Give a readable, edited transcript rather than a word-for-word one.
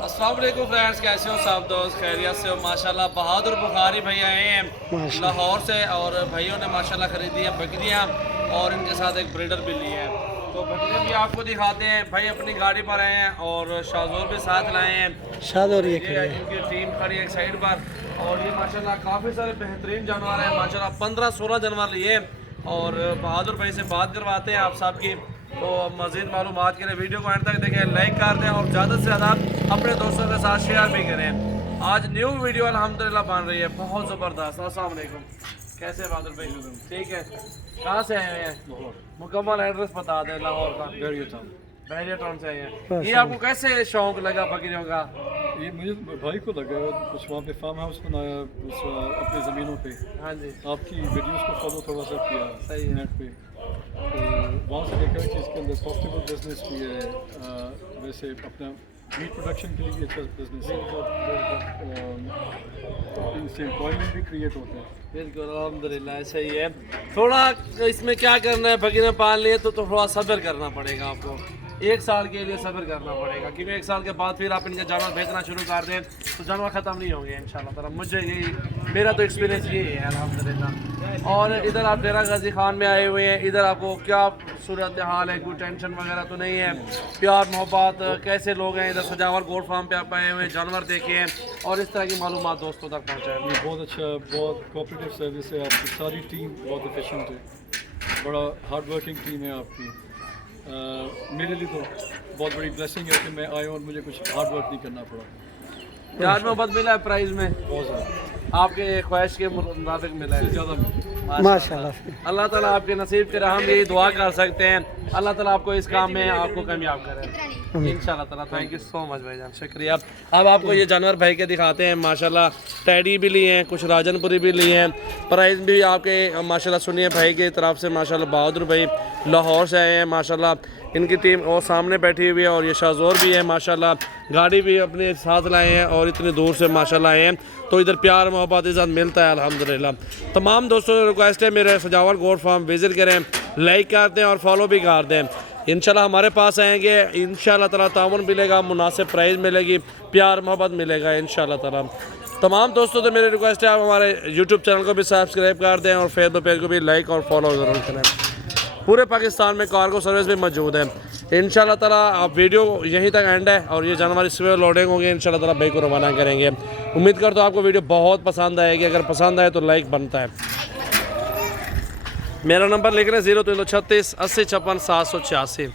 अस्सलाम वालेकुम फ्रेंड्स, कैसे हो सब दोस्त? खैरियत से हो? माशाल्लाह बहादुर बुखारी भैया आए हैं लाहौर से और भैयों ने माशाल्लाह खरीदी है बकरियां और इनके साथ एक ब्रीडर भी ली है। तो बकरियां भी आपको दिखाते हैं। भाई अपनी गाड़ी पर आए हैं और शाहजोर भी साथ लाए हैं। शाहजोर ये इनकी टीम खड़ी है एक साइड पर और ये माशाल्लाह काफ़ी सारे बेहतरीन जानवर हैं। माशाल्लाह 15-16 जानवर लिए और बहादुर भाई से बात करवाते हैं आप सब की। तो मज़ीद मालूमात के लिए वीडियो को एंड तक देखें, लाइक कर दें और ज़्यादा से ज़्यादा अपने दोस्तों के साथ शेयर भी करें। आज न्यू वीडियो अल्हम्दुलिल्लाह बन रही है, बहुत ज़बरदस्त। अस्सलाम वालेकुम, कैसे बहादुर भाई? ठीक है, कहाँ से आए हैं? मुकम्मल एड्रेस बता दें लाहौर का। बहरिया टाउन से आए हैं। ये आपको कैसे शौक लगा बकरियों का? ये मुझे भाई को लगा कुछ वहाँ पे फार्म हाउस बनाया अपनी ज़मीनों पे। हाँ जी, आपकी वीडियोस को फॉलो थोड़ा सा किया सही है। नेट पे, तो वहाँ से देखा कि इसके अंदर प्रॉफिटेबल बिजनेस भी है। वैसे अपना मीट प्रोडक्शन के लिए भी अच्छा बिजनेस है। इससे एम्प्लॉयमेंट भी क्रिएट होता है। बिल्कुल अल्हम्दुलिल्लाह सही है। थोड़ा इसमें क्या करना है, बकरियां पाल लिए तो थोड़ा सब्र करना पड़ेगा आपको। 1 साल के लिए सब्र करना पड़ेगा, क्योंकि 1 साल के बाद फिर आप इनके जानवर बेचना शुरू कर दें तो जानवर ख़त्म नहीं होंगे इंशाल्लाह ताला। मुझे यही, मेरा तो एक्सपीरियंस ये है अल्हम्दुलिल्लाह। और इधर आप डेरा गाजी खान में आए हुए हैं, इधर आपको क्या सूरत हाल है? कोई टेंशन वगैरह तो नहीं है? प्यार मोहब्बत कैसे लोग हैं? इधर सजावर गोट फार्म पे आप आए हुए हैं, जानवर देखे हैं और इस तरह की मालूमात दोस्तों तक पहुँचाएँ। ये बहुत अच्छा, बहुत कोऑपरेटिव सर्विस है। आपकी सारी टीम बहुत एफिशिएंट है, बड़ा हार्ड वर्किंग टीम है आपकी। मेरे लिए तो बहुत बड़ी ब्लेसिंग है कि मैं आया और मुझे कुछ हार्ड वर्क नहीं करना पड़ा। प्यार मोहब्बत मिला है प्राइस में? बहुत ज़्यादा, आपके ख्वाहिश के मुताबिक मिला है? ज़्यादा मिला। माशाल्लाह। अल्लाह ताला आपके नसीब के हम यही दुआ कर सकते हैं, अल्लाह ताला आपको इस काम में आपको कामयाब करे इंशाल्लाह ताला। थैंक यू सो मच भाईजान, शुक्रिया। अब आपको ये जानवर भाई के दिखाते हैं। माशाल्लाह टैडी भी लिए हैं, कुछ राजनपुरी भी लिए हैं। प्राइस भी आपके माशाल्लाह सुनिए भाई की तरफ से। माशाल्लाह बहादुर भाई लाहौर से आए हैं। माशाल्लाह इनकी टीम और सामने बैठी हुई है और ये शाहजोर भी है। माशाल्लाह गाड़ी भी अपने साथ लाए हैं और इतनी दूर से माशाल्लाह आए हैं, तो इधर प्यार मोहब्बत इज़्ज़त मिलता है अल्हम्दुलिल्लाह। तमाम दोस्तों से रिक्वेस्ट है, मेरे सजावर गोट फार्म विज़िट करें, लाइक कर दें और फॉलो भी कर दें। इंशाल्लाह हमारे पास आएंगे, इंशाल्लाह ताला ताउन मिलेगा, मुनासिब प्राइस मिलेगी, प्यार मोहब्बत मिलेगा इंशाल्लाह ताला। तमाम दोस्तों से मेरी रिक्वेस्ट है, आप हमारे यूट्यूब चैनल को भी सब्सक्राइब कर दें और फेसबुक पेज को भी लाइक और फॉलो ज़रूर करें। पूरे पाकिस्तान में कार्गो सर्विस भी मौजूद है इंशाल्लाह ताला। आप वीडियो यहीं तक एंड है और ये जानवर इसमें लोडिंग होगी इंशाल्लाह ताला भाई को रवाना करेंगे। उम्मीद करता हूँ आपको वीडियो बहुत पसंद आएगी। अगर पसंद आए तो लाइक बनता है। मेरा नंबर लिख रहे हैं 0336 80 56 786।